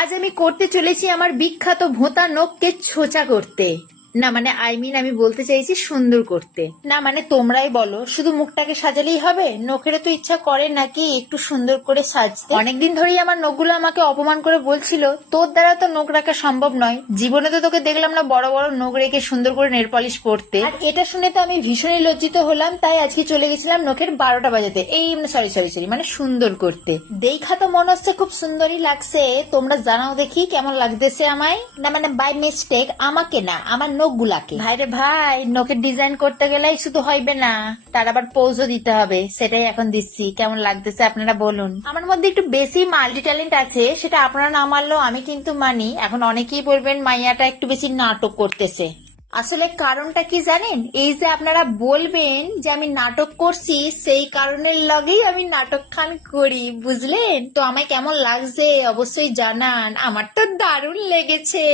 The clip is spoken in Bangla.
আজ আমি করতে চলেছি আমার বিখ্যাত ভোঁতা নখকে ছোঁচা করতে। না মানে আই মিন আমি বলতে চাইছি সুন্দর করতে। না মানে তোমরাই বলো, শুধু মুখটাকে সাজালেই হবে? নখেরও তো ইচ্ছা করে নাকি একটু সুন্দর করে সাজতে? অনেকদিন ধরেই আমার নখগুলো আমাকে অপমান করে বলছিল, তোর দ্বারা তো নখ রাখা সম্ভব নয়। জীবনে তো তোকে দেখলাম না বড় বড় নখ রেখে সুন্দর করে নেল পলিশ পড়তে আর এটা শুনে তো আমি ভীষণই লজ্জিত হলাম, তাই আজকে চলে গেছিলাম নখের বারোটা বাজাতে। এই সরি সরি সরি মানে সুন্দর করতে। দেখা তো মনে হচ্ছে খুব সুন্দরই লাগছে। তোমরা জানাও দেখি কেমন লাগতেছে আমায়। না মানে বাই মিস্টেক আমাকে না, আমার নখগুলাকে। ভাই রে ভাই, নখের ডিজাইন করতে গেলেই শুধু হইবে না, তার আবার পোজও দিতে হবে, সেটাই এখন দিচ্ছি। কেমন লাগতেছে আপনারা বলুন। আমার মধ্যে একটু বেশি মাল্টি ট্যালেন্ট আছে, সেটা আপনারা না মানলেও আমি কিন্তু মানি, এখন অনেকেই বলবেন মাইয়াটা একটু বেশি নাটক করতেছে। আসলে কারণটা কি জানেন? এই যে আপনারা বলবেন যে আমি নাটক করছি, সেই কারণের লগেই আমি নাটক খান করি, বুঝলেন? তো আমায় কেমন লাগছে? অবশ্যই জানান। আমার তো দারুণ লেগেছে।